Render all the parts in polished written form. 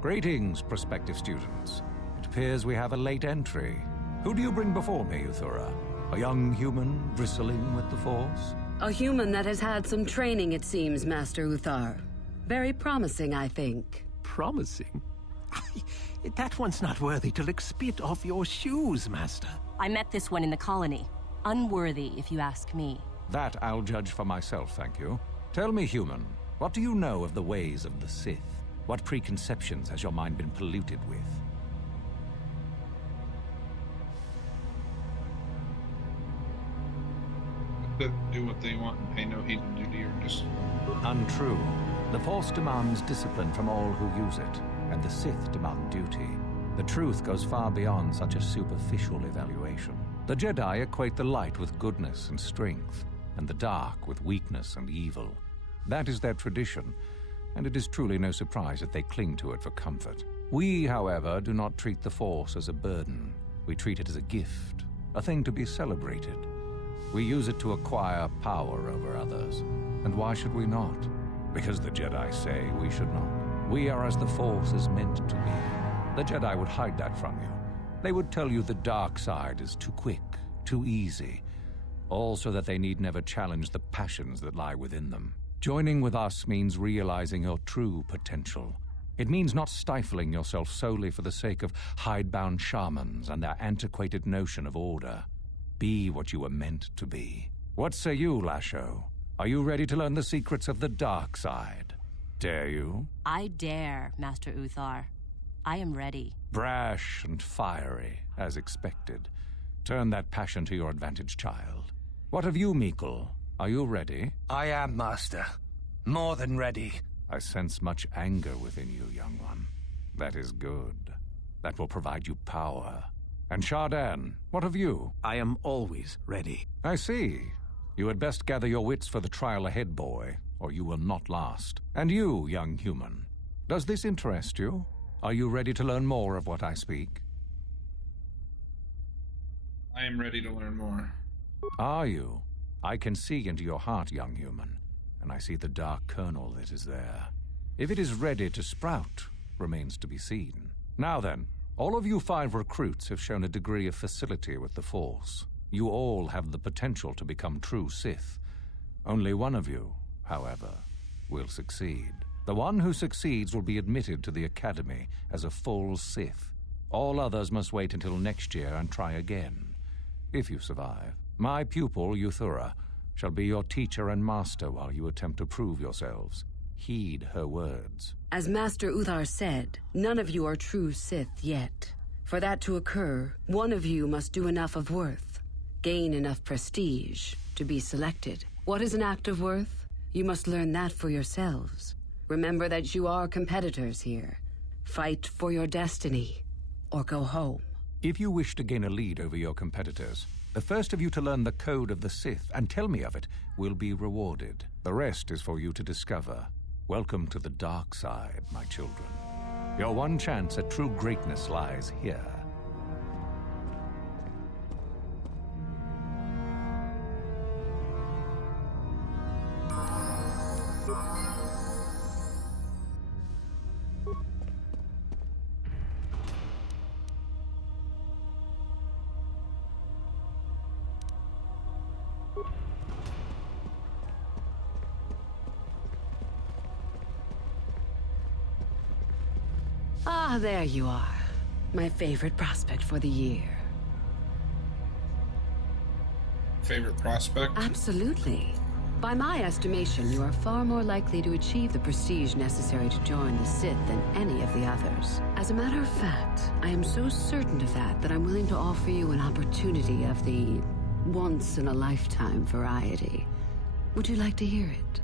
Greetings, prospective students. It appears we have a late entry. Who do you bring before me, Uthura? A young human bristling with the Force? A human that has had some training, it seems, Master Uthar. Very promising, I think. Promising? That one's not worthy to lick spit off your shoes, Master. I met this one in the colony. Unworthy, if you ask me. That I'll judge for myself, thank you. Tell me, human, what do you know of the ways of the Sith? What preconceptions has your mind been polluted with? That do what they want and pay no heed to duty or just... Untrue. The Force demands discipline from all who use it, and the Sith demand duty. The truth goes far beyond such a superficial evaluation. The Jedi equate the light with goodness and strength, and the dark with weakness and evil. That is their tradition, and it is truly no surprise that they cling to it for comfort. We, however, do not treat the Force as a burden. We treat it as a gift, a thing to be celebrated. We use it to acquire power over others. And why should we not? Because the Jedi say we should not. We are as the Force is meant to be. The Jedi would hide that from you. They would tell you the dark side is too quick, too easy, all so that they need never challenge the passions that lie within them. Joining with us means realizing your true potential. It means not stifling yourself solely for the sake of hidebound shamans and their antiquated notion of order. Be what you were meant to be. What say you, Lasho? Are you ready to learn the secrets of the dark side? Dare you? I dare, Master Uthar. I am ready. Brash and fiery, as expected. Turn that passion to your advantage, child. What of you, Meekle? Are you ready? I am, Master. More than ready. I sense much anger within you, young one. That is good. That will provide you power. And Shardan, what of you? I am always ready. I see. You had best gather your wits for the trial ahead, boy, or you will not last. And you, young human, does this interest you? Are you ready to learn more of what I speak? I am ready to learn more. Are you? I can see into your heart, young human, and I see the dark kernel that is there. If it is ready to sprout, remains to be seen. Now then, all of you 5 recruits have shown a degree of facility with the Force. You all have the potential to become true Sith. Only one of you, however, will succeed. The one who succeeds will be admitted to the Academy as a full Sith. All others must wait until next year and try again, if you survive. My pupil, Uthura, shall be your teacher and master while you attempt to prove yourselves. Heed her words. As Master Uthar said, none of you are true Sith yet. For that to occur, one of you must do enough of worth, gain enough prestige, to be selected. What is an act of worth? You must learn that for yourselves. Remember that you are competitors here. Fight for your destiny, or go home. If you wish to gain a lead over your competitors, the first of you to learn the code of the Sith and tell me of it will be rewarded. The rest is for you to discover. Welcome to the dark side, my children. Your one chance at true greatness lies here. Ah, there you are. My favorite prospect for the year. Favorite prospect? Absolutely. By my estimation, you are far more likely to achieve the prestige necessary to join the Sith than any of the others. As a matter of fact, I am so certain of that I'm willing to offer you an opportunity of the once-in-a-lifetime variety. Would you like to hear it?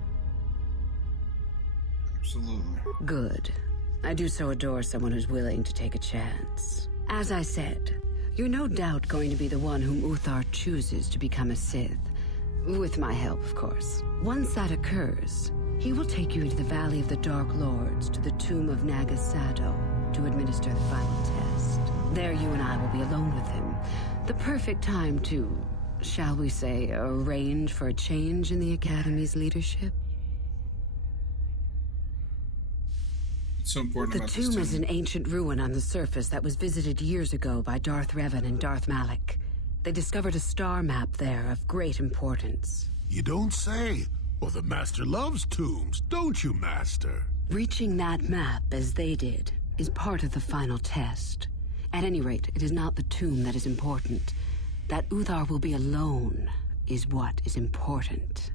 Absolutely. Good. I do so adore someone who's willing to take a chance. As I said, you're no doubt going to be the one whom Uthar chooses to become a Sith. With my help, of course. Once that occurs, he will take you into the Valley of the Dark Lords to the tomb of Naga Sado to administer the final test. There you and I will be alone with him. The perfect time to, shall we say, arrange for a change in the Academy's leadership. What's so important The about this tomb tomb? is an ancient ruin on the surface that was visited years ago by Darth Revan and Darth Malak. They discovered a star map there of great importance. You don't say. Well, the Master loves tombs, don't you, Master? Reaching that map, as they did, is part of the final test. At any rate, it is not the tomb that is important. That Uthar will be alone is what is important.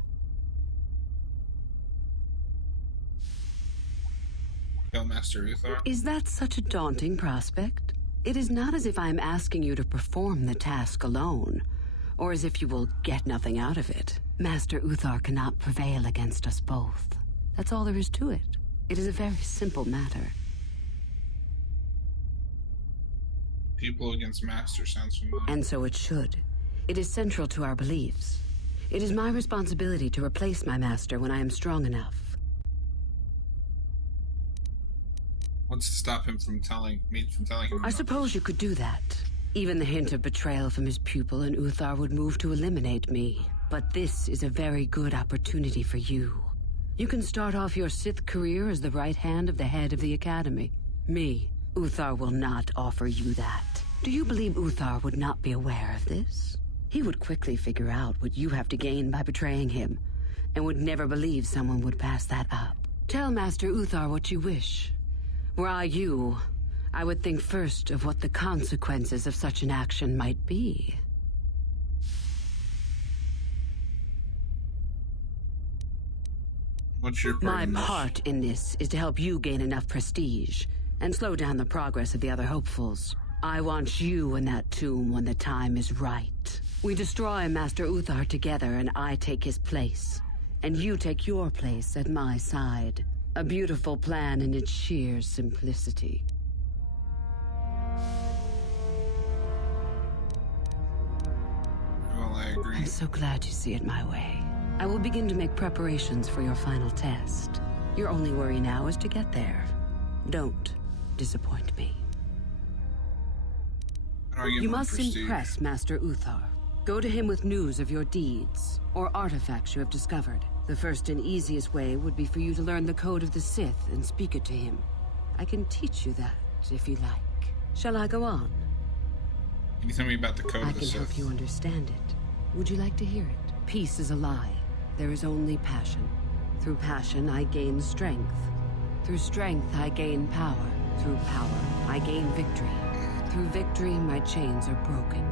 Kill Master Uthar? Is that such a daunting prospect? It is not as if I am asking you to perform the task alone, or as if you will get nothing out of it. Master Uthar cannot prevail against us both. That's all there is to it. It is a very simple matter. People against Master sounds familiar. And so it should. It is central to our beliefs. It is my responsibility to replace my master when I am strong enough. What's to stop him from telling him? I suppose you could do that. Even the hint of betrayal from his pupil and Uthar would move to eliminate me. But this is a very good opportunity for you. You can start off your Sith career as the right hand of the head of the Academy. Me, Uthar will not offer you that. Do you believe Uthar would not be aware of this? He would quickly figure out what you have to gain by betraying him, and would never believe someone would pass that up. Tell Master Uthar what you wish. Were I you, I would think first of what the consequences of such an action might be. What's your part My in this? part in this is to help you gain enough prestige and slow down the progress of the other hopefuls. I want you in that tomb when the time is right. We destroy Master Uthar together and I take his place. And you take your place at my side. A beautiful plan in its sheer simplicity. Well, I agree. I'm so glad you see it my way. I will begin to make preparations for your final test. Your only worry now is to get there. Don't disappoint me. How do I get You more must prestige? impress Master Uthar. Go to him with news of your deeds, or artifacts you have discovered. The first and easiest way would be for you to learn the code of the Sith and speak it to him. I can teach you that, if you like. Shall I go on? Can you tell me about the code I of the can help Sith? you understand it. Would you like to hear it? Peace is a lie. There is only passion. Through passion, I gain strength. Through strength, I gain power. Through power, I gain victory. Through victory, my chains are broken.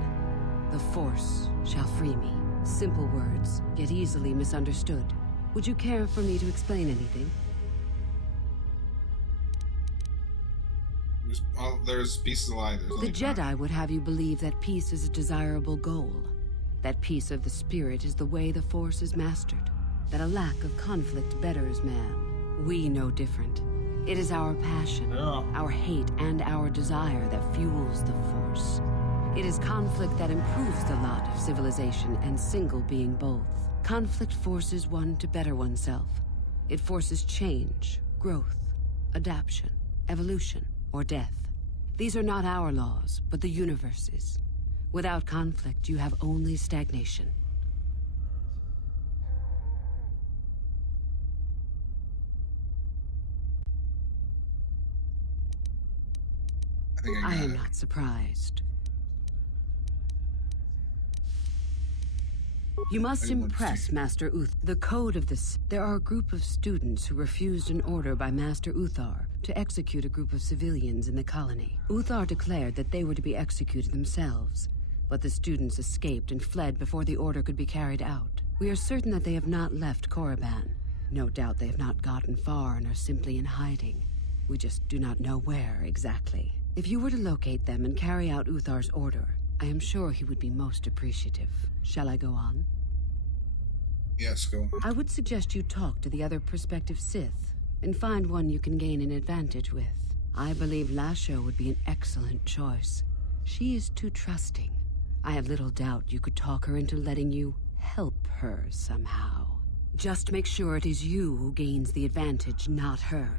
The Force shall free me. Simple words, yet easily misunderstood. Would you care for me to explain anything? There's peace of the lie. There's The only Jedi power. would have you believe that peace is a desirable goal. That peace of the spirit is the way the Force is mastered. That a lack of conflict betters man. We know different. It is our passion, our hate, and our desire that fuels the Force. It is conflict that improves the lot of civilization and single being both. Conflict forces one to better oneself. It forces change, growth, adaptation, evolution, or death. These are not our laws, but the universe's. Without conflict, you have only stagnation. I think I I got am it. not surprised. You must impress Master Uthar. The code of this. There are a group of students who refused an order by Master Uthar to execute a group of civilians in the colony. Uthar declared that they were to be executed themselves, but the students escaped and fled before the order could be carried out. We are certain that they have not left Korriban. No doubt they have not gotten far and are simply in hiding. We just do not know where exactly. If you were to locate them and carry out Uthar's order, I am sure he would be most appreciative. Shall I go on? Yes, go on. I would suggest you talk to the other prospective Sith and find one you can gain an advantage with. I believe Lasho would be an excellent choice. She is too trusting. I have little doubt you could talk her into letting you help her somehow. Just make sure it is you who gains the advantage, not her.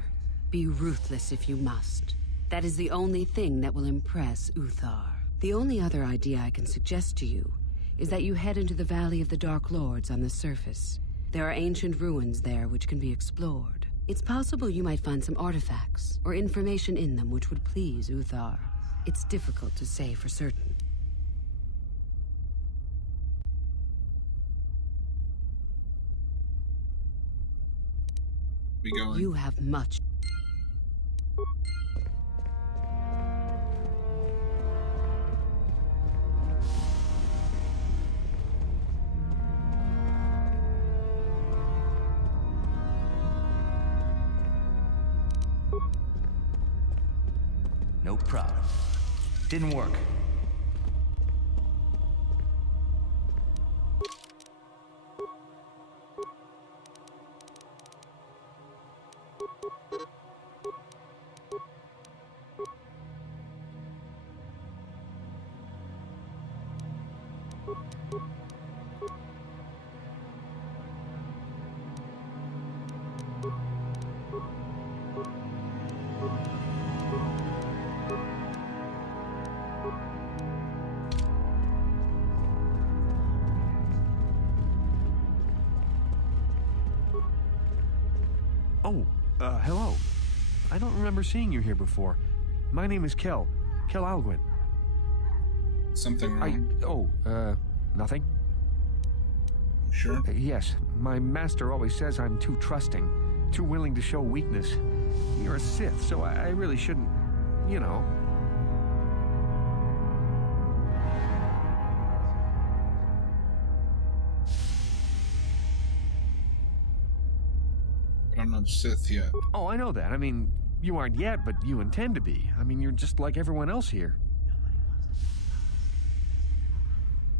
Be ruthless if you must. That is the only thing that will impress Uthar. The only other idea I can suggest to you is that you head into the Valley of the Dark Lords on the surface. There are ancient ruins there which can be explored. It's possible you might find some artifacts or information in them which would please Uthar. It's difficult to say for certain. We going? You have much. No problem. Didn't work. Oh, hello. I don't remember seeing you here before. My name is Kel Alguin. Something wrong? Nothing. Sure. Yes, my master always says I'm too trusting, too willing to show weakness. You're a Sith, so I really shouldn't, you know. But I'm not a Sith yet. Oh, I know that. I mean, you aren't yet, but you intend to be. I mean, you're just like everyone else here.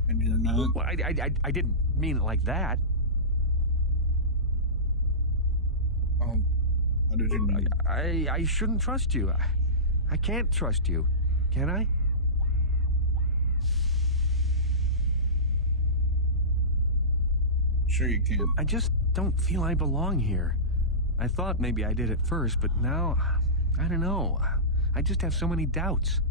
And you're not? Well, I didn't mean it like that. Oh, how did you mean? I shouldn't trust you. I can't trust you. Can I? Sure you can. I just don't feel I belong here. I thought maybe I did at first, but now, I don't know. I just have so many doubts.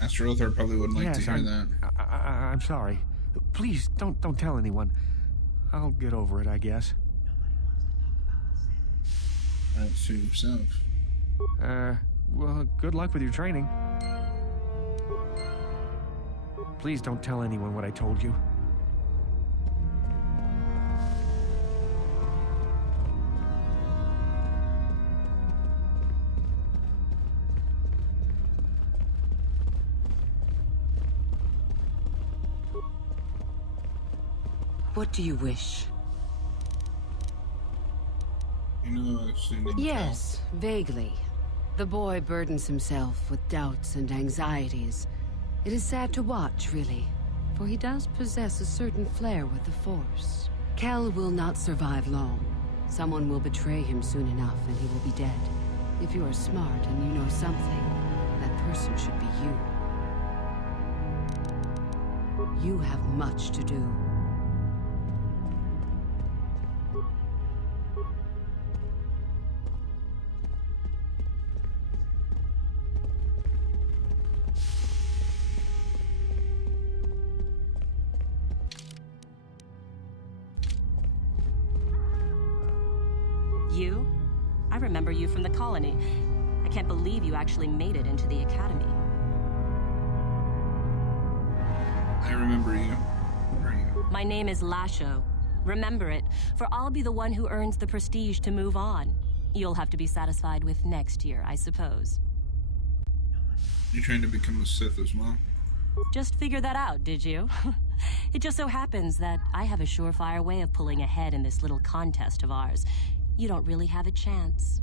Master Uthar probably wouldn't like to hear that. I'm sorry. Please, don't tell anyone. I'll get over it, I guess. Alright, suit yourself. Well, good luck with your training. Please don't tell anyone what I told you. What do you wish? You know a student named Yes, vaguely. The boy burdens himself with doubts and anxieties. It is sad to watch, really, for he does possess a certain flair with the Force. Kel will not survive long. Someone will betray him soon enough and he will be dead. If you are smart and you know something, that person should be you. You have much to do. You? I remember you from the colony. I can't believe you actually made it into the Academy. I remember you. Who are you? My name is Lasho. Remember it, for I'll be the one who earns the prestige to move on. You'll have to be satisfied with next year, I suppose. You trying to become a Sith as well? Just figure that out, did you? It just so happens that I have a surefire way of pulling ahead in this little contest of ours. You don't really have a chance.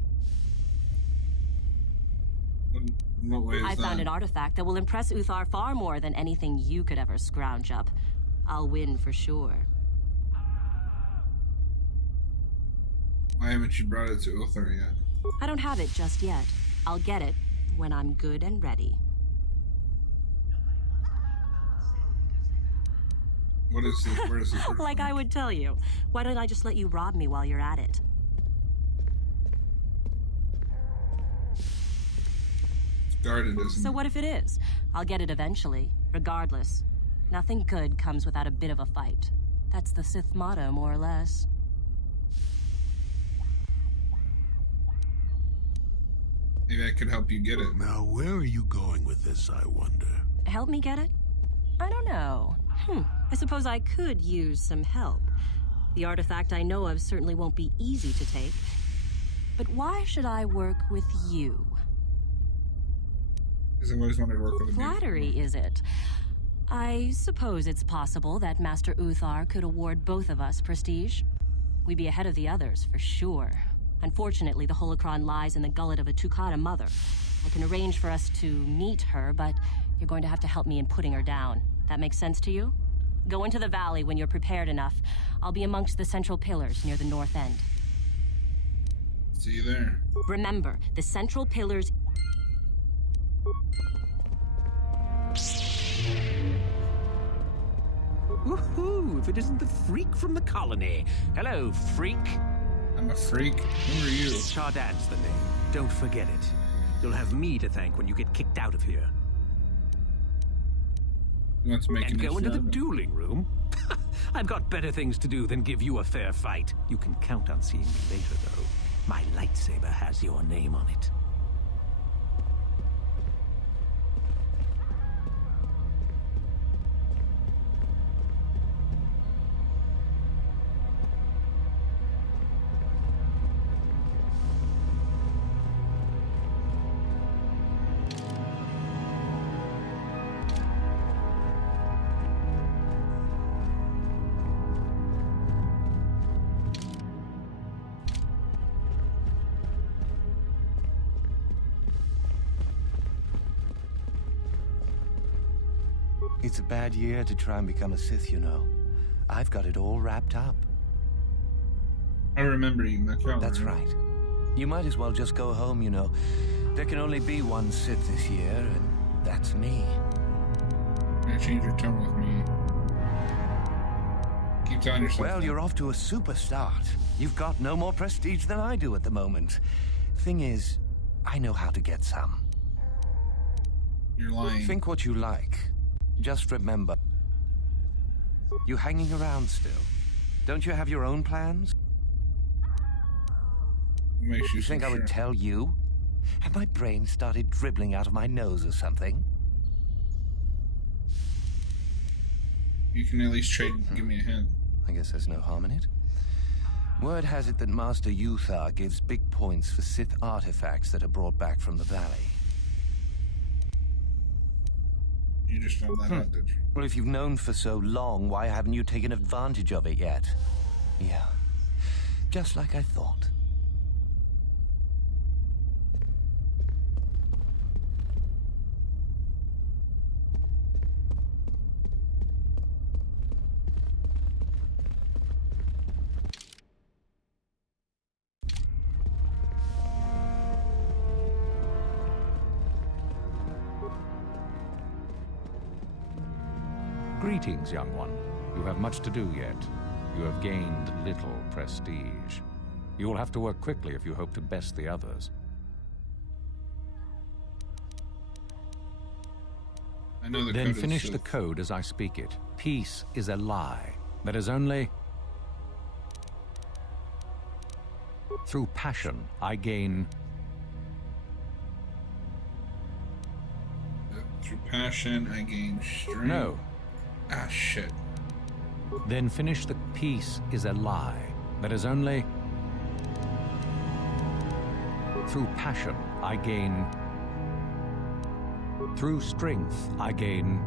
In what way is I that? found an artifact that will impress Uthar far more than anything you could ever scrounge up. I'll win for sure. Why haven't you brought it to Uthar yet? I don't have it just yet. I'll get it when I'm good and ready. What is this? Where is this? Like I would tell you. Why don't I just let you rob me while you're at it? It's guarded, isn't So it? what if it is? I'll get it eventually, regardless. Nothing good comes without a bit of a fight. That's the Sith motto, more or less. Maybe I could help you get it. Now, where are you going with this, I wonder? Help me get it? I don't know. I suppose I could use some help. The artifact I know of certainly won't be easy to take. But why should I work with you? Because I've always wanted to work with a Flattery, is it? I suppose it's possible that Master Uthar could award both of us prestige. We'd be ahead of the others, for sure. Unfortunately, the holocron lies in the gullet of a Tukata mother. I can arrange for us to meet her, but you're going to have to help me in putting her down. That makes sense to you? Go into the valley when you're prepared enough. I'll be amongst the central pillars near the north end. See you there. Remember, the central pillars... Woohoo! If it isn't the freak from the colony. Hello, freak. I'm a freak. Who are you? Chardad's the name. Don't forget it. You'll have me to thank when you get kicked out of here. You want to make And an go into issue the of it? dueling room? I've got better things to do than give you a fair fight. You can count on seeing me later, though. My lightsaber has your name on it. It's a bad year to try and become a Sith, you know. I've got it all wrapped up. I remember you, Macau. That's right. You might as well just go home, you know. There can only be one Sith this year, and that's me. You're gonna change your tone with me. Keep telling yourself Well, that. you're off to a super start. You've got no more prestige than I do at the moment. Thing is, I know how to get some. You're lying. Think what you like. Just remember, you hanging around still? Don't you have your own plans? What makes You think so I sure? would tell you? Have my brain started dribbling out of my nose or something? You can at least trade. Give me a hint. I guess there's no harm in it. Word has it that Master Uthar gives big points for Sith artifacts that are brought back from the valley. You just found that out, did you? Well, if you've known for so long, why haven't you taken advantage of it yet? Yeah, just like I thought. Greetings, young one. You have much to do yet. You have gained little prestige. You will have to work quickly if you hope to best the others. I know the Then code is finish Sith. the code as I speak it. Peace is a lie. That is only... Through passion, I gain... Through passion, I gain strength. No. Ah, shit. Then finish the peace is a lie. That is only... Through passion, I gain... Through strength, I gain...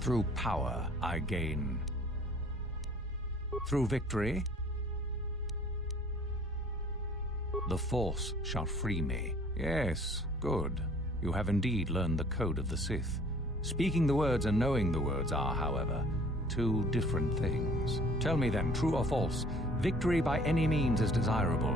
Through power, I gain... Through victory, the Force shall free me. Yes, good. You have indeed learned the code of the Sith. Speaking the words and knowing the words are, however, two different things. Tell me then, true or false, victory by any means is desirable.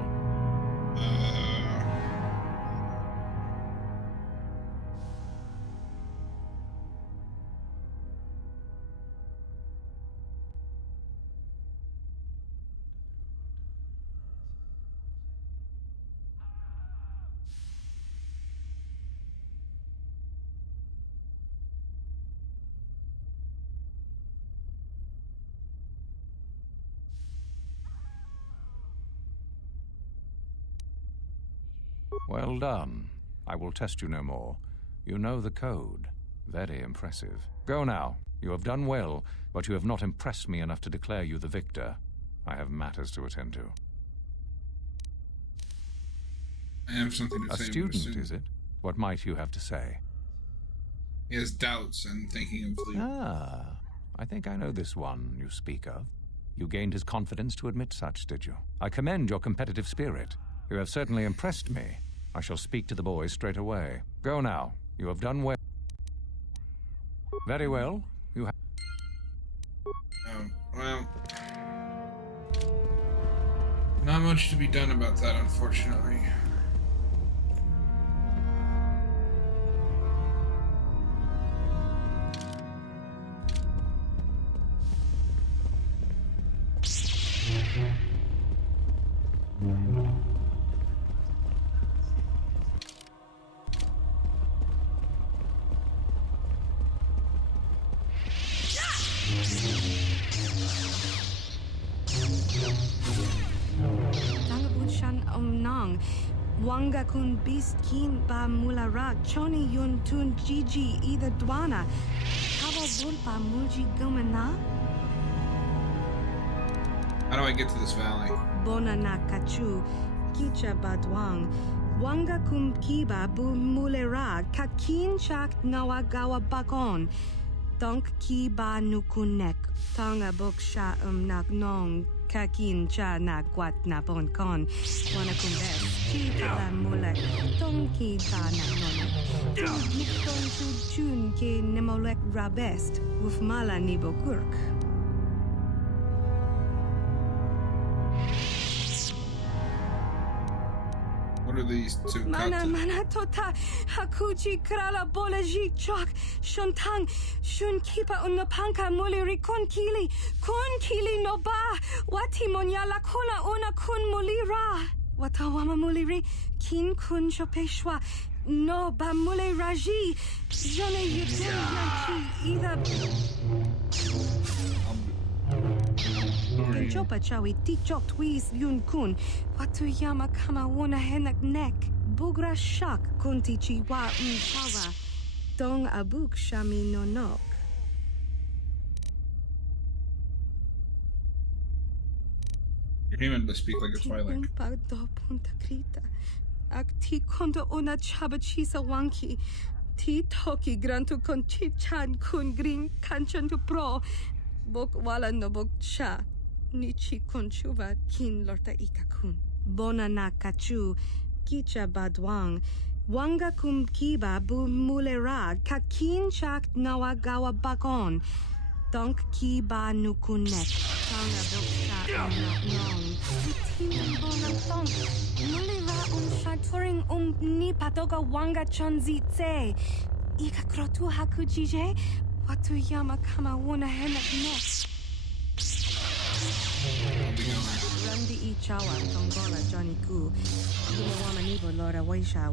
Well done. I will test you no more. You know the code. Very impressive. Go now. You have done well, but you have not impressed me enough to declare you the victor. I have matters to attend to. I have something to A say. student, is it? What might you have to say? He has doubts and thinking of leaving. Ah, I think I know this one you speak of. You gained his confidence to admit such, did you? I commend your competitive spirit. You have certainly impressed me. I shall speak to the boys straight away. Go now. You have done well. Very well. You have... Well, not much to be done about that, unfortunately. Wanga kun beast kin ba mularak choni yun tun gigi either dwana. Kava bulpa mulji gumana. How do I get to this valley? Bona na kachu kicha badwang. Wanga kum kiba bu mulera kakin chak nawagawa bakon. Donk ki ba nukunek. Tanga boksha nak nong. Kakin cha na kwat na bon kon. Wana kumbes. Chi ta mulek. Tong ki ta na nona. Tong tu chun ke nemolek rabest. Uf mala ni bokurk. What are these two Mana tota hakuchi krala bolaji chok shontang shun kipa unapanka muliri kun kili no ba wati monyala kuna una kun mulira watawama muliri kin kun chopeshwa no ba mule raji jone yudin yanchi either Jopa chawi tikchok twis yun kun watu yama kama wona henak nek bugra shak kunti chiwa chawa dong abuk shami nonok. You're human to speak like a Twilight. Ak ti kondo ona chaba chisa wanki ti toki grantu kon chichan kun green kanchan tu pro bok wala no bok cha nichi kun chuva kin lorta ikakun bona na kachu kicha badwang wanga kum kiba bu mulera kakin chak nawagawa bakon donk kiba nukunek tanga boksha nong titin bona tong mulera shaturing ni patoga wanga chonzi tse ikakrotu hakujije watu yama kama wona henak no Randi I chawa tongola Johnny Ku Gumawama nibo lora waisha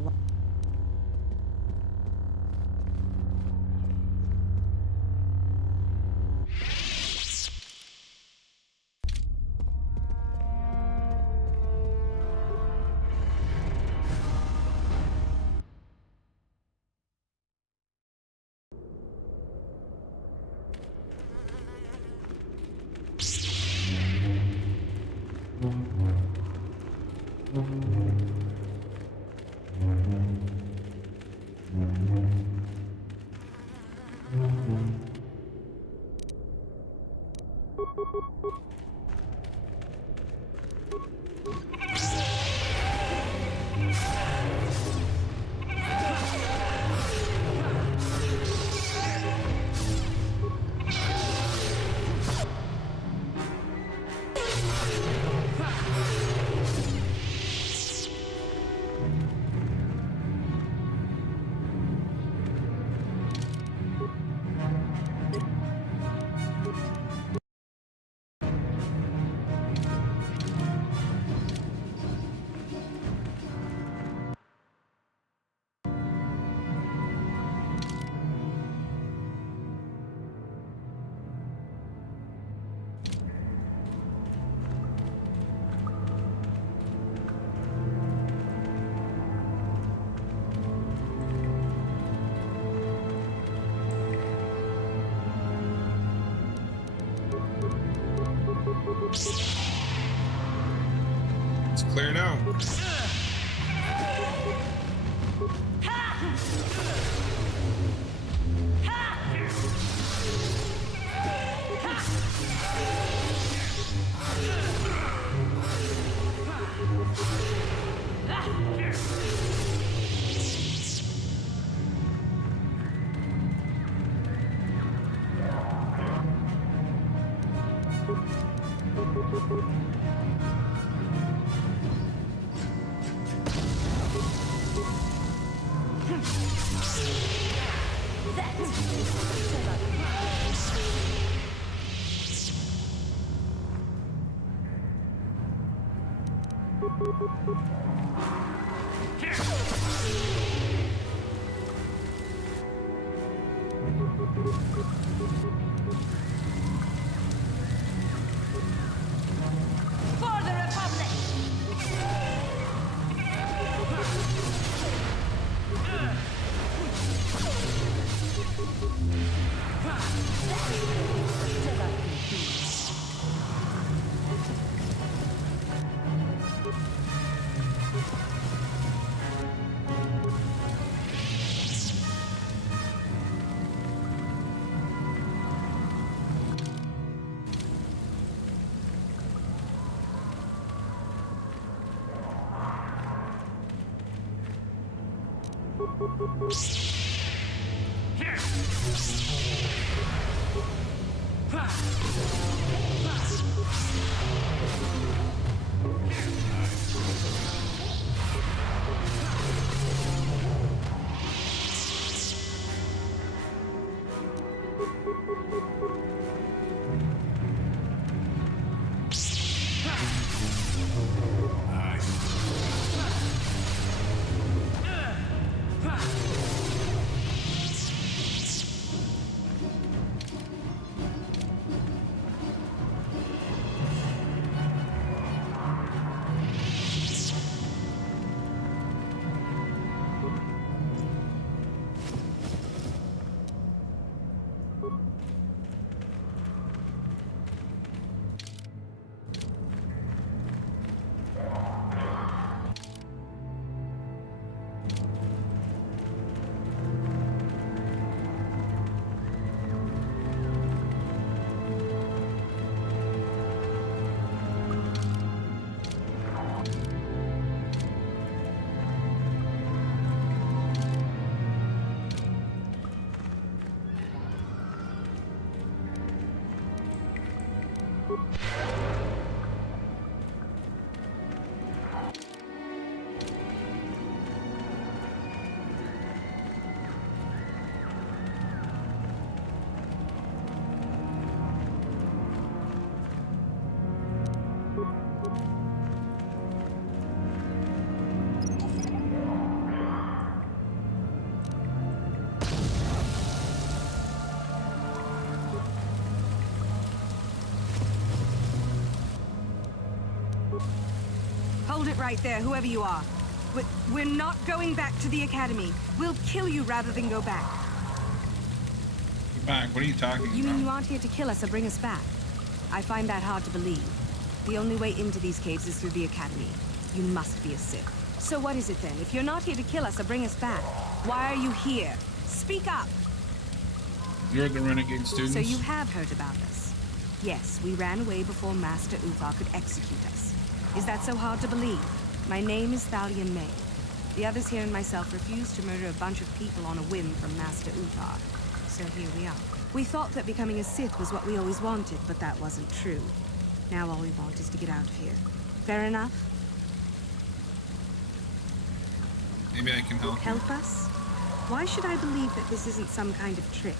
It's cleared out. Hold it right there, whoever you are. We're not going back to the Academy. We'll kill you rather than go back. Back? What are you talking about? You mean you aren't here to kill us or bring us back? I find that hard to believe. The only way into these caves is through the Academy. You must be a Sith. So what is it then? If you're not here to kill us or bring us back, why are you here? Speak up! You're the renegade students? So you have heard about us. Yes, we ran away before Master Uthar could execute us. Is that so hard to believe? My name is Thalia May. The others here and myself refused to murder a bunch of people on a whim from Master Uthar. So here we are. We thought that becoming a Sith was what we always wanted, but that wasn't true. Now all we want is to get out of here. Fair enough? Maybe I can help you. Help us? Why should I believe that this isn't some kind of trick?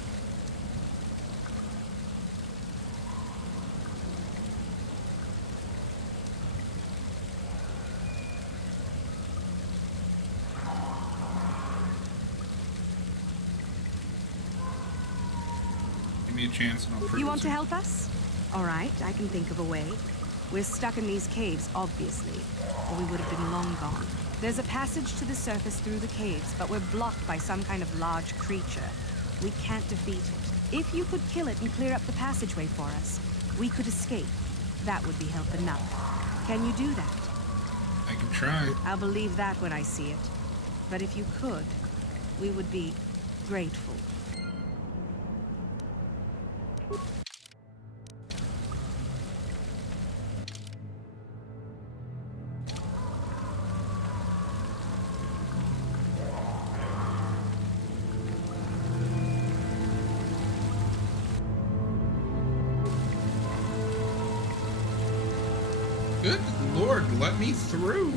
Give me a chance and I'll prove You want it. to help us? All right, I can think of a way. We're stuck in these caves, obviously, or we would have been long gone. There's a passage to the surface through the caves, but we're blocked by some kind of large creature. We can't defeat it. If you could kill it and clear up the passageway for us, we could escape. That would be help enough. Can you do that? I can try. I'll believe that when I see it. But if you could, we would be grateful. Good Lord, let me through.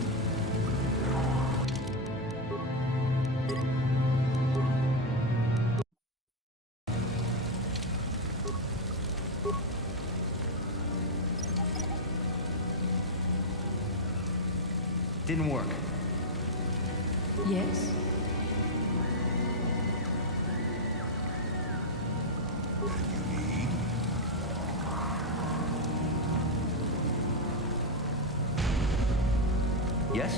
Didn't work. Yes? Yes?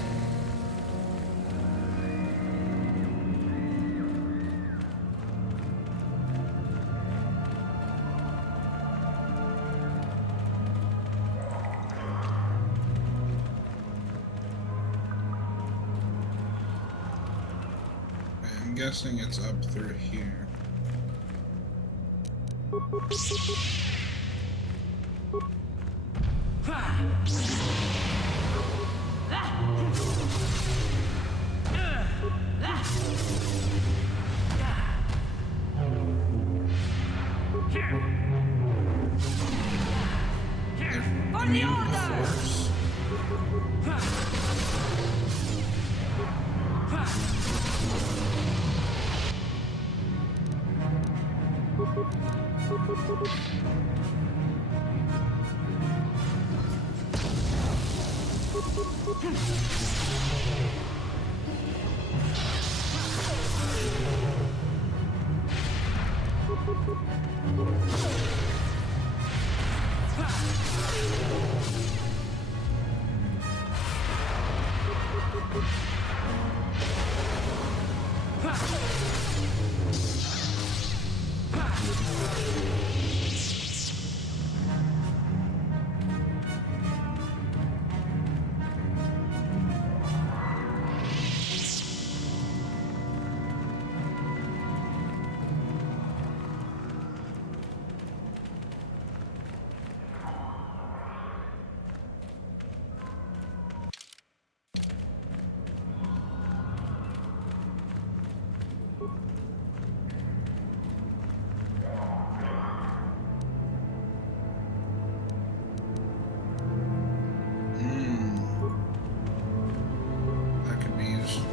I'm guessing it's up through here. For the order! That could be useful.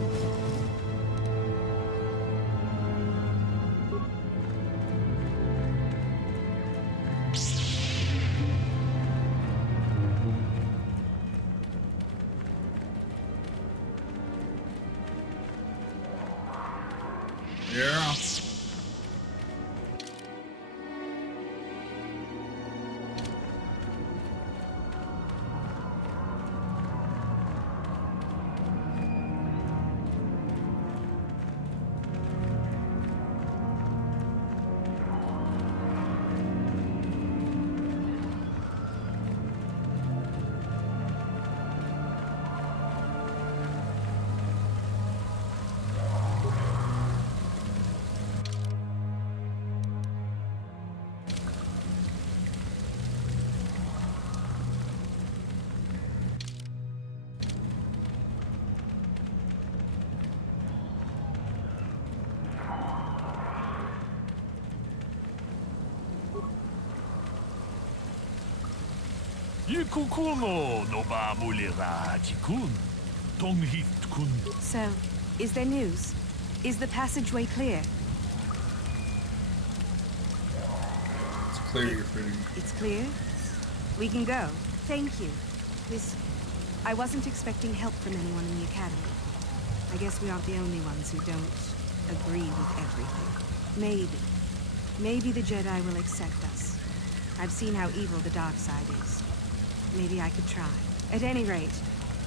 Yeah. So, is there news? Is the passageway clear? It's clear you're free. It's clear? We can go. Thank you. I wasn't expecting help from anyone in the Academy. I guess we aren't the only ones who don't agree with everything. Maybe the Jedi will accept us. I've seen how evil the dark side is. Maybe I could try. At any rate,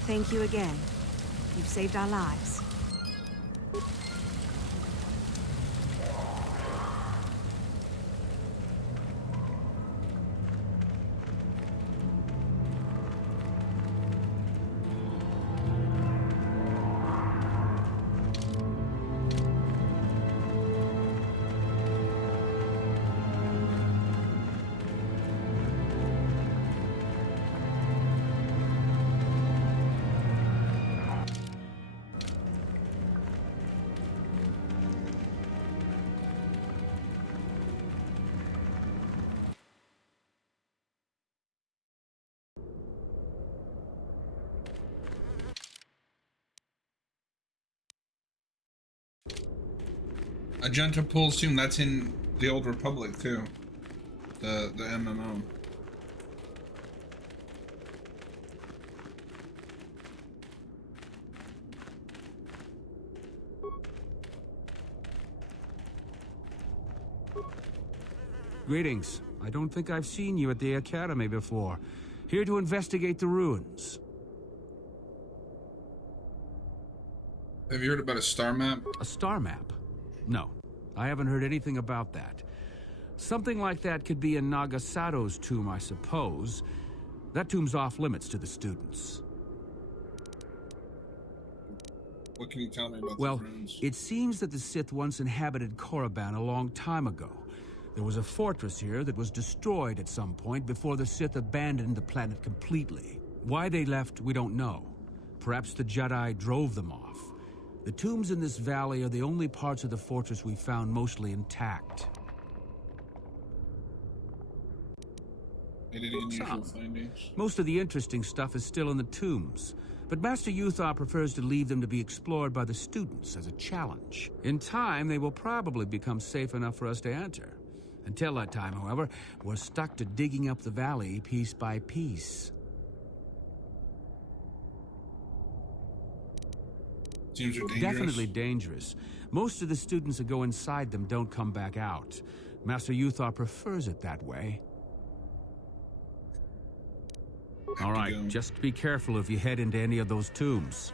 thank you again. You've saved our lives. Agenta Pulse Tomb, that's in the Old Republic too. The MMO. Greetings. I don't think I've seen you at the Academy before. Here to investigate the ruins. Have you heard about a star map? A star map? No, I haven't heard anything about that. Something like that could be in Nagasato's tomb, I suppose. That tomb's off limits to the students. What can you tell me about Well, the ruins? it seems that the Sith once inhabited Korriban a long time ago. There was a fortress here that was destroyed at some point before the Sith abandoned the planet completely. Why they left, we don't know. Perhaps the Jedi drove them off. The tombs in this valley are the only parts of the fortress we found mostly intact. Any unusual findings? Most of the interesting stuff is still in the tombs, but Master Uthar prefers to leave them to be explored by the students as a challenge. In time, they will probably become safe enough for us to enter. Until that time, however, we're stuck to digging up the valley piece by piece. Seems dangerous. Definitely dangerous. Most of the students that go inside them don't come back out. Master Uthar prefers it that way. All right, just be careful if you head into any of those tombs.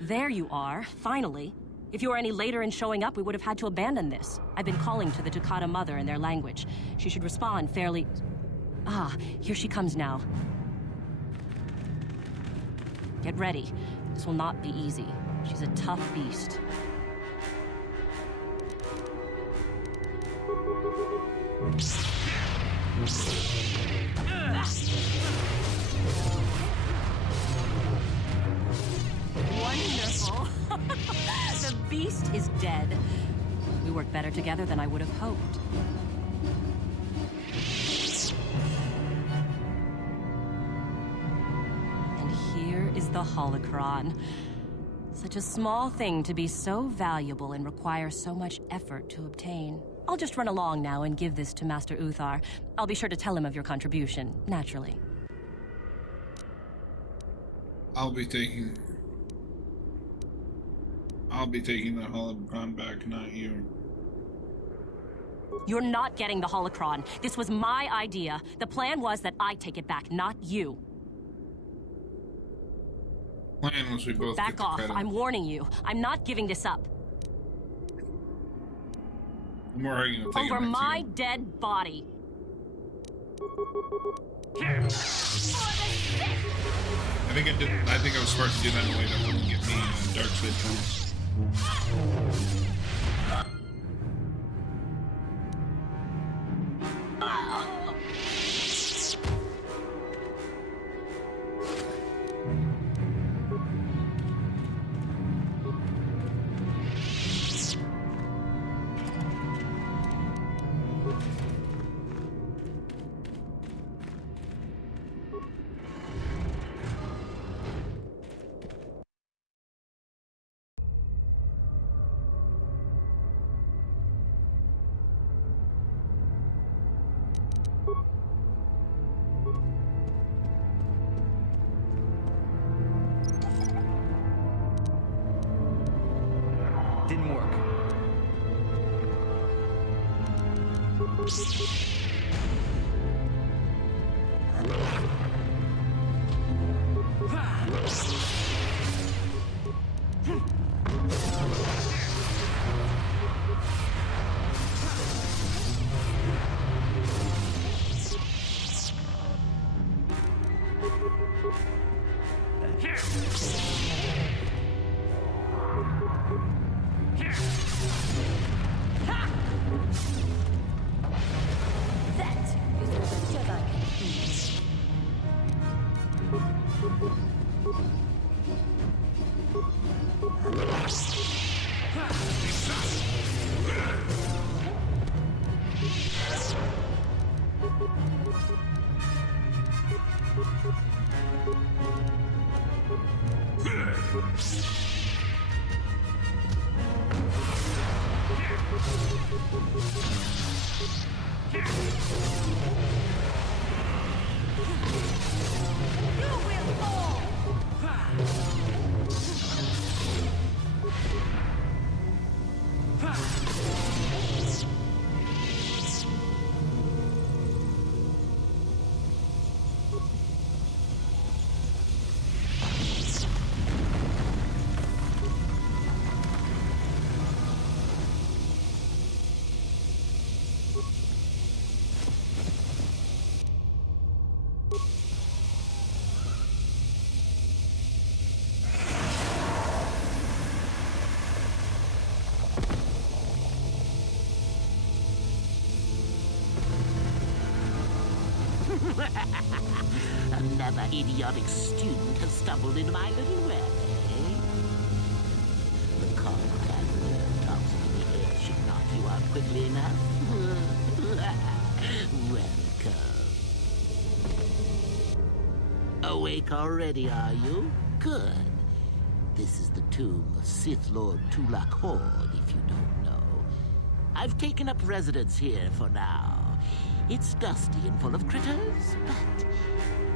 There you are, finally. If you were any later in showing up, we would have had to abandon this. I've been calling to the Takata Mother in their language. She should respond fairly... Ah, here she comes now. Get ready. This will not be easy. She's a tough beast. Wonderful. The beast is dead. We work better together than I would have hoped. And here is the holocron. Such a small thing to be so valuable and require so much effort to obtain. I'll just run along now and give this to Master Uthar. I'll be sure to tell him of your contribution, naturally. I'll be taking the holocron back, not you. You're not getting the holocron. This was my idea. The plan was that I take it back, not you. Plan was we both Back get the off. credit. I'm warning you. I'm not giving this up. I'm already gonna take Over it back my to you. dead body. I think I was smart to do that in a way that wouldn't get me dark side points. Didn't work. Another idiotic student has stumbled into my little web, eh? The Korriban toxin in the air should knock you out quickly enough. Welcome. Awake already, are you? Good. This is the tomb of Sith Lord Tulak Horde, if you don't know. I've taken up residence here for now. It's dusty and full of critters, but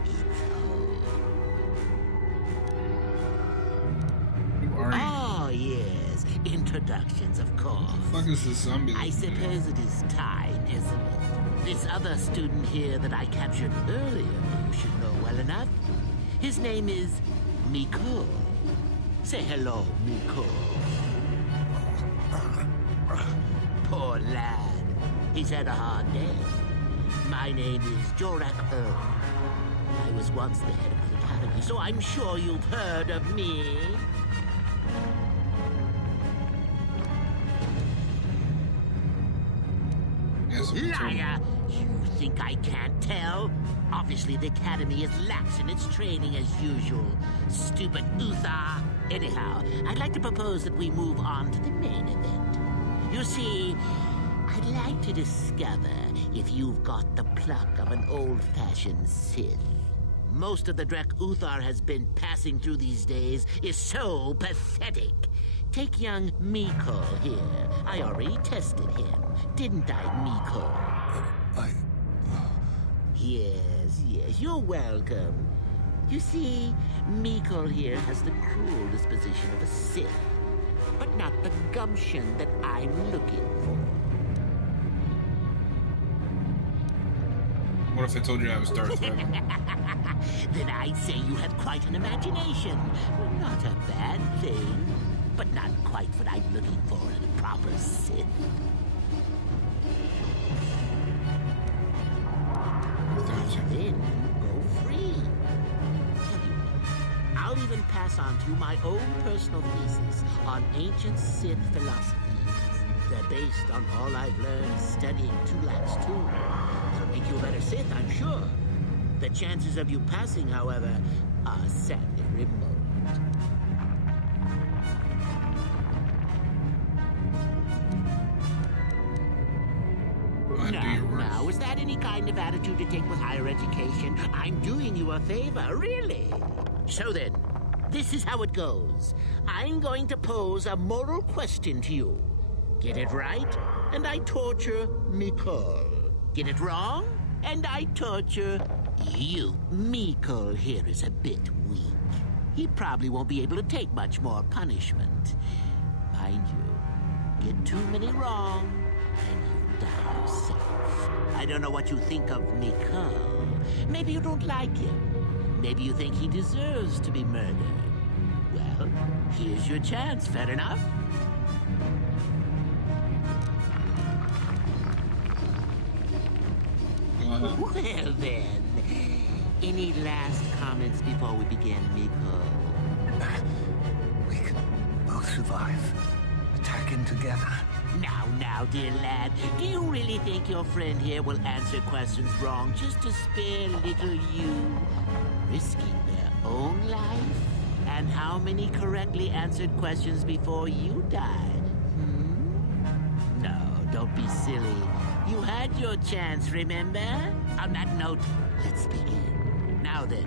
it's home. Who are you? Oh, yes. Introductions, of course. What the fuck is this zombie? I suppose it is time, isn't it? This other student here that I captured earlier, you should know well enough. His name is Miko. Say hello, Miko. Poor lad. He's had a hard day. My name is Jorak Earl. I was once the head of the academy, so I'm sure you've heard of me. Yes, Liar! You think I can't tell? Obviously, the academy is lax in its training as usual. Stupid Uthar. Anyhow, I'd like to propose that we move on to the main event. You see, I'd like to discover if you've got the pluck of an old-fashioned Sith. Most of the Drek Uthar has been passing through these days is so pathetic. Take young Miko here. I already tested him, didn't I, Miko? Yes, you're welcome. You see, Miko here has the cruel disposition of a Sith, but not the gumption that I'm looking for. What if I told you I was Darth Vader? Then I'd say you have quite an imagination. Not a bad thing, but not quite what I'm looking for in a proper Sith. Then go free. I'll even pass on to you my own personal thesis on ancient Sith philosophies. They're based on all I've learned studying Tulak's tomb. It'll make you a better Sith, I'm sure. The chances of you passing, however, are sadly remote. Now, is that any kind of attitude to take with higher education? I'm doing you a favor, really. So then, this is how it goes. I'm going to pose a moral question to you. Get it right, and I torture Miko. Get it wrong, and I torture you. Miko here is a bit weak. He probably won't be able to take much more punishment. Mind you, get too many wrong, and you die yourself. I don't know what you think of Miko. Maybe you don't like him. Maybe you think he deserves to be murdered. Well, here's your chance, fair enough? Well then, any last comments before we begin, Miko? We can both survive. Attacking together. Now, dear lad, do you really think your friend here will answer questions wrong just to spare little you? Risking their own life? And how many correctly answered questions before you die? No, don't be silly. You had your chance, remember? On that note, let's begin. Now, Now then,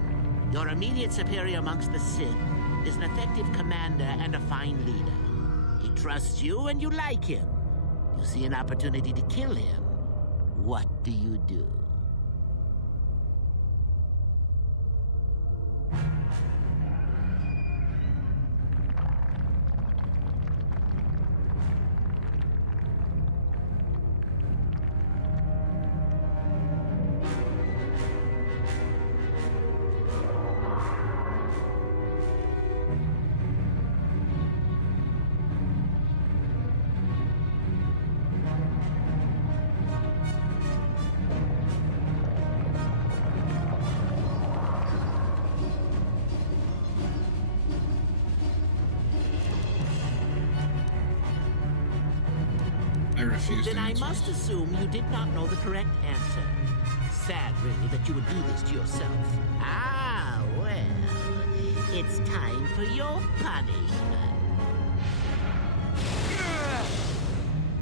your immediate superior amongst the Sith is an effective commander and a fine leader. He trusts you and you like him. You see an opportunity to kill him. What do you do? Then I must assume you did not know the correct answer. Sad, really, that you would do this to yourself. Ah, well, it's time for your punishment.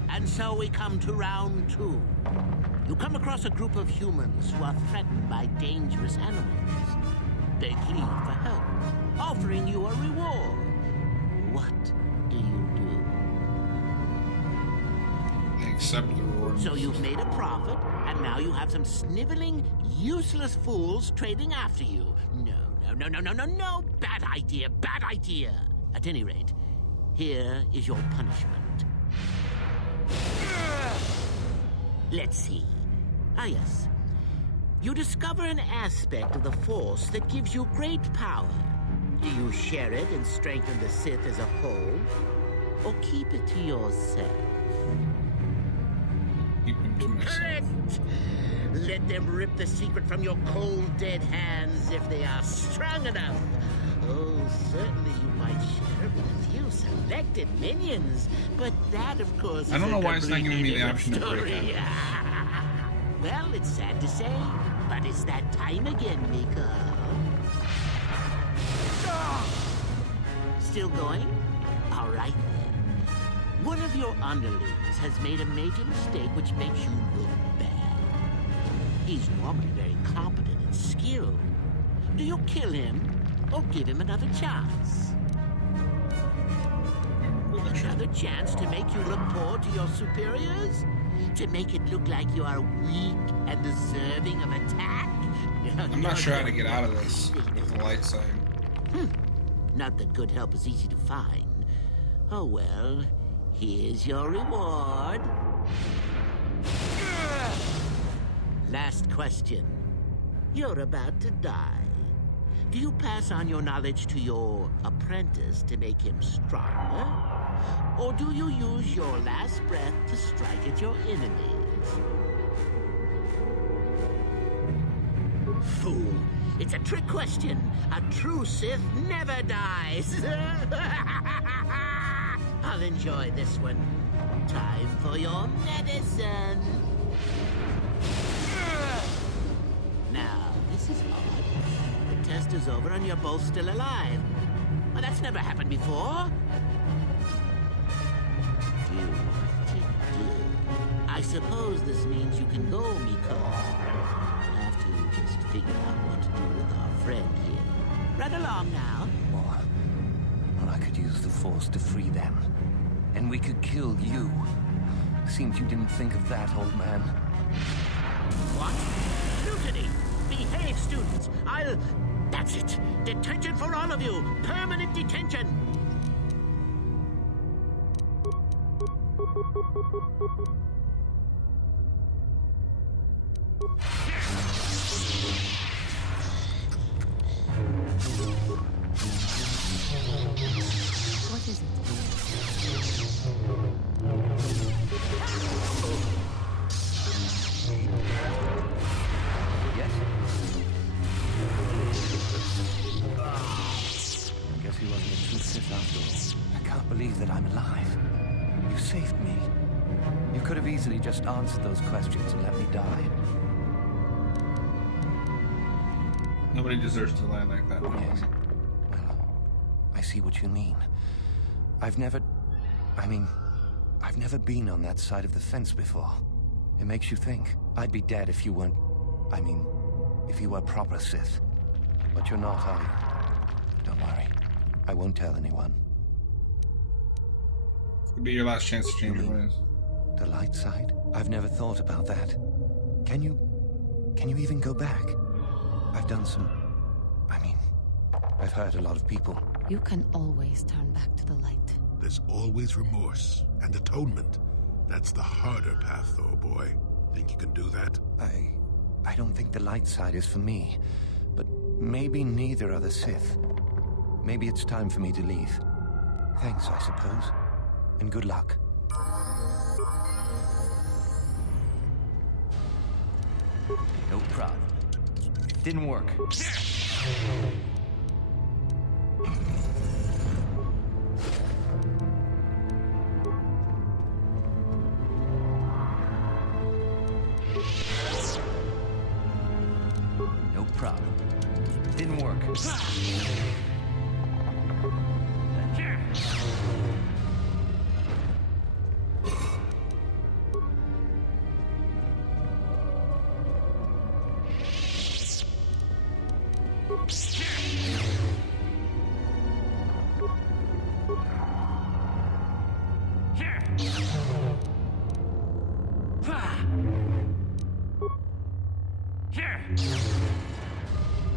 And so we come to round 2. You come across a group of humans who are threatened by dangerous animals. They plead for help, offering you a reward. What do you do? Accept the reward. So you've made a profit, and now you have some sniveling, useless fools trading after you. No. Bad idea, bad idea. At any rate, here is your punishment. Let's see. Ah, yes. You discover an aspect of the Force that gives you great power. Do you share it and strengthen the Sith as a whole? Or keep it to yourself? Keep him to myself. Correct! Let them rip the secret from your cold, dead hands if they are strong enough. Oh, certainly you might share it with a few selected minions, but that, of course, I don't know why it's not giving me the option to break it. Well, it's sad to say, but it's that time again, Miko. Still going? All right, then. One of your underlings has made a major mistake which makes you look bad. He's normally very competent and skilled. Do you kill him or give him another chance? Another chance to make you look poor to your superiors? To make it look like you are weak and deserving of attack? I'm not sure how to get out of this with the light side. Not that good help is easy to find. Oh well, here's your reward. Last question. You're about to die. Do you pass on your knowledge to your apprentice to make him stronger? Or do you use your last breath to strike at your enemies? Fool! It's a trick question. A true Sith never dies. I'll enjoy this one. Time for your medicine. Now, this is odd. The test is over and you're both still alive. Well, that's never happened before. I suppose this means you can go, Miko. We'll have to just figure out what to do with our friend here. Run along now. Or I could use the Force to free them. And we could kill you. Seems you didn't think of that, old man. What? Mutiny! Behave, students! That's it! Detention for all of you! Permanent detention! What is it? Yes? I guess he wasn't a true Sith after all. I can't believe that I'm alive. You saved me. You could have easily just answered those questions and let me die. Nobody deserves to lie like that. Yes. Well, I see what you mean. I've never been on that side of the fence before. It makes you think. I'd be dead if you weren't... if you were proper Sith. But you're not, are you? Don't worry. I won't tell anyone. Could be your last chance to change your ways. The light side? I've never thought about that. Can you even go back? I've done some... I've hurt a lot of people. You can always turn back to the light. There's always remorse and atonement. That's the harder path, though, boy. Think you can do that? I don't think the light side is for me. But maybe neither are the Sith. Maybe it's time for me to leave. Thanks, I suppose. And good luck. No problem. Didn't work. No problem. Didn't work.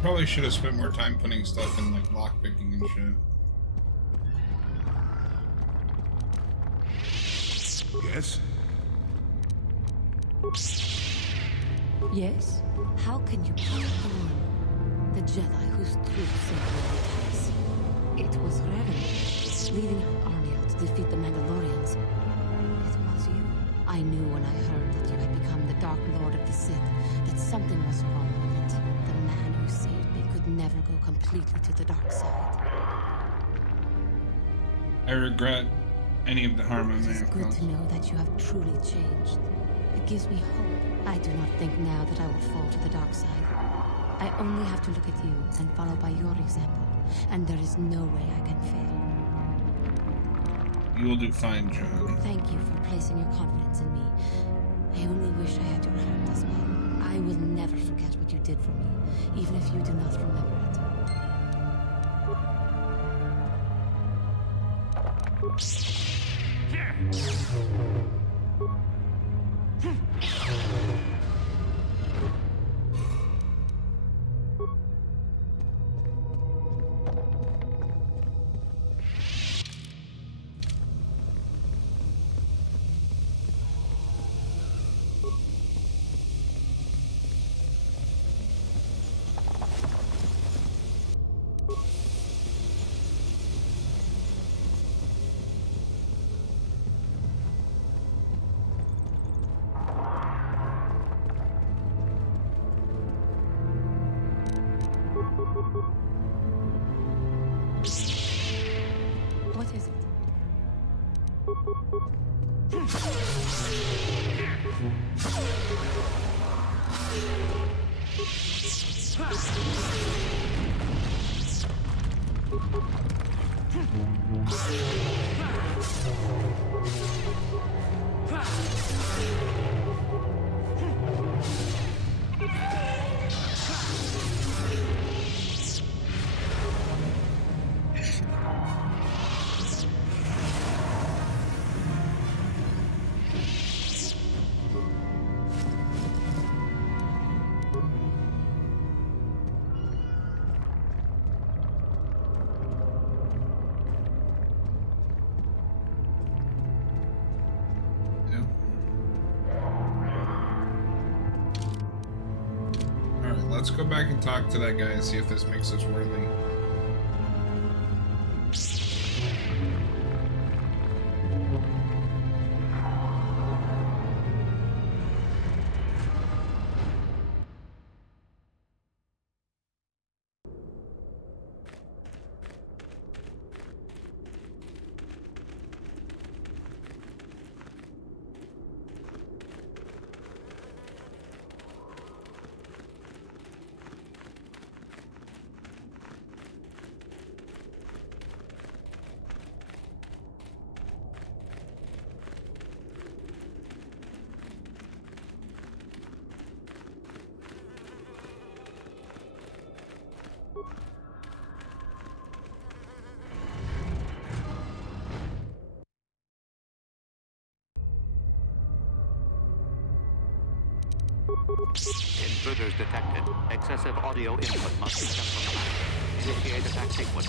Probably should have spent more time putting stuff in like lockpicking and shit. Yes? Yes? How can you kill the Jedi whose truth simply attacks? It was Revan, leading our army out to defeat the Mandalorians. It was you. I knew when I heard that you had become the Dark Lord of the Sith, that something was wrong with it. The man who saved me could never go completely to the dark side. I regret any of the harm I may It is have good caused. to know that you have truly changed. It gives me hope. I do not think now that I will fall to the dark side. I only have to look at you and follow by your example, and there is no way I can fail. You will do fine, John. Thank you for placing your confidence in me. I only wish I had your hand as well. I will never forget what you did for me, even if you do not remember it. What is it? Alright, let's go back and talk to that guy and see if this makes us worthy. Intruders detected. Excessive audio input must be kept from the line. Initiate attack sequence.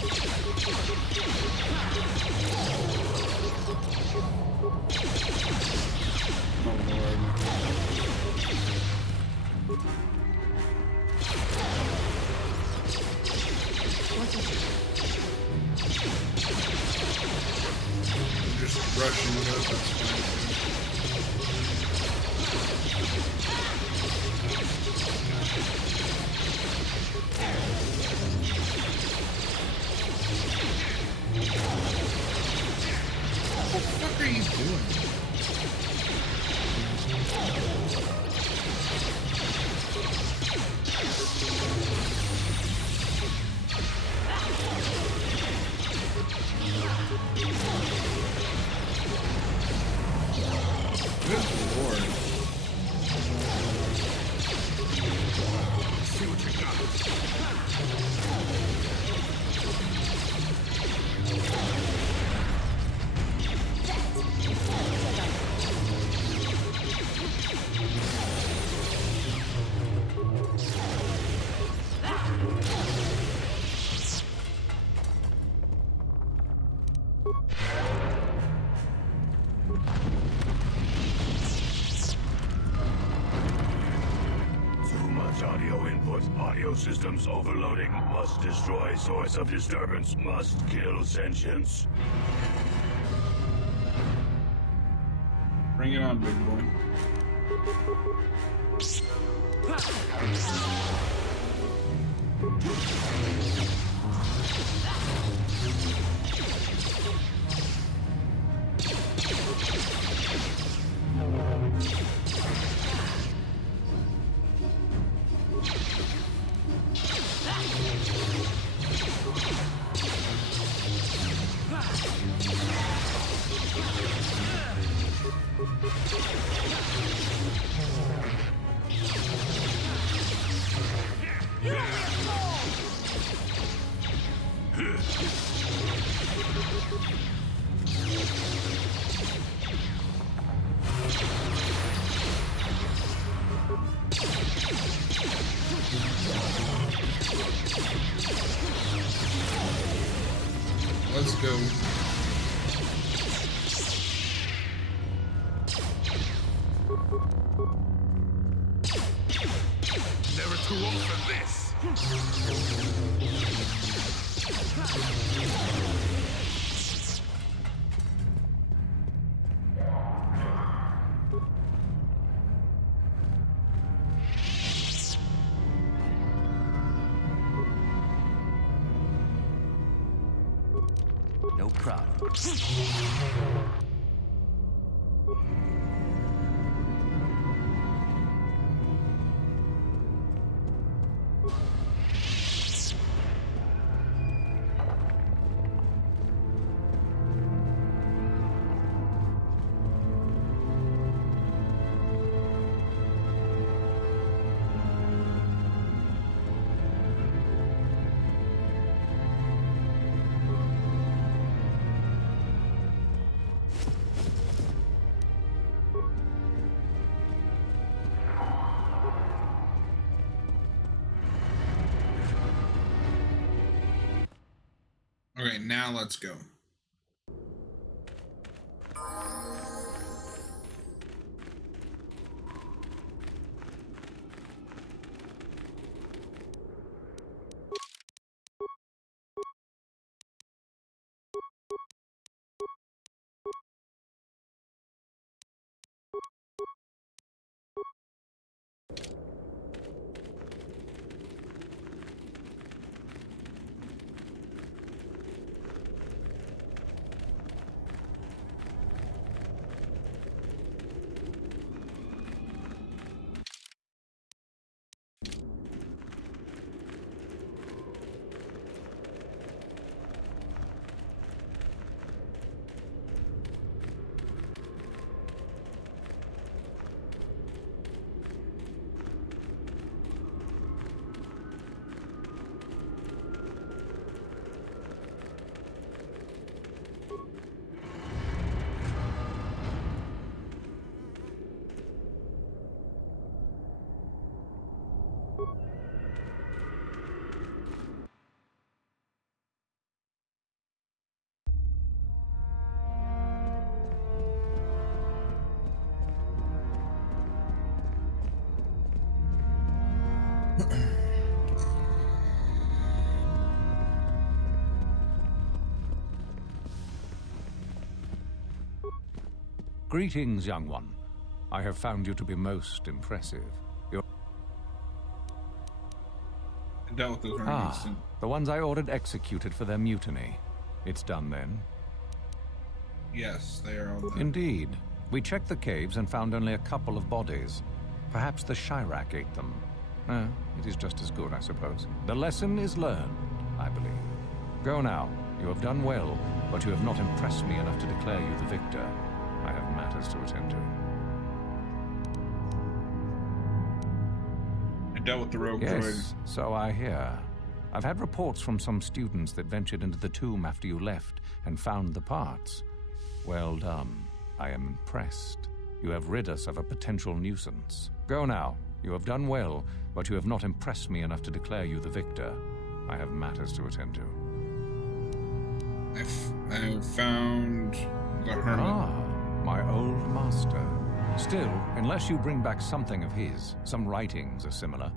Oh lord. I'm just rushing it up, that's fine. What the fuck are you doing? Good lord. See what you got. Too much audio input. Audio systems overloading. Must destroy source of disturbance. Must kill sentience. Bring it on, big boy. Let's go. Never too old for this. No problem. Okay, now let's go. Greetings, young one. I have found you to be most impressive. I dealt with those Ah, the ones I ordered executed for their mutiny. It's done then? Yes, they are all dead. Indeed. We checked the caves and found only a couple of bodies. Perhaps the Chirac ate them. It is just as good, I suppose. The lesson is learned, I believe. Go now. You have done well, but you have not impressed me enough to declare you the victor. I have matters to attend to. I dealt with the rogue Yes, droid. so I hear. I've had reports from some students that ventured into the tomb after you left and found the parts. Well done. I am impressed. You have rid us of a potential nuisance. Go now. You have done well, but you have not impressed me enough to declare you the victor. I have matters to attend to. I found the hermit. Ah, my old master. Still, unless you bring back something of his, some writings are similar,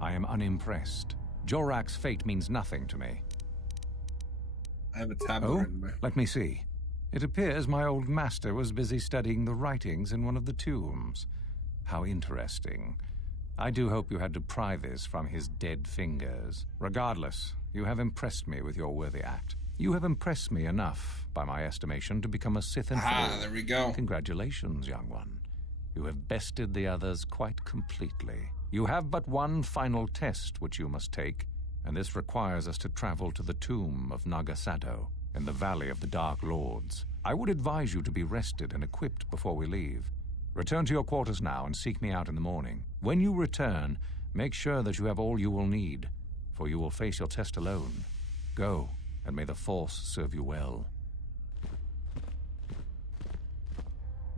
I am unimpressed. Jorac's fate means nothing to me. I have a tablet Oh, written by. let me see. It appears my old master was busy studying the writings in one of the tombs. How interesting. I do hope you had to pry this from his dead fingers. Regardless, you have impressed me with your worthy act. You have impressed me enough, by my estimation, to become a Sith and There we go. Congratulations, young one. You have bested the others quite completely. You have but one final test which you must take, and this requires us to travel to the tomb of Nagasado in the Valley of the Dark Lords. I would advise you to be rested and equipped before we leave. Return to your quarters now and seek me out in the morning. When you return, make sure that you have all you will need, for you will face your test alone. Go, and may the Force serve you well.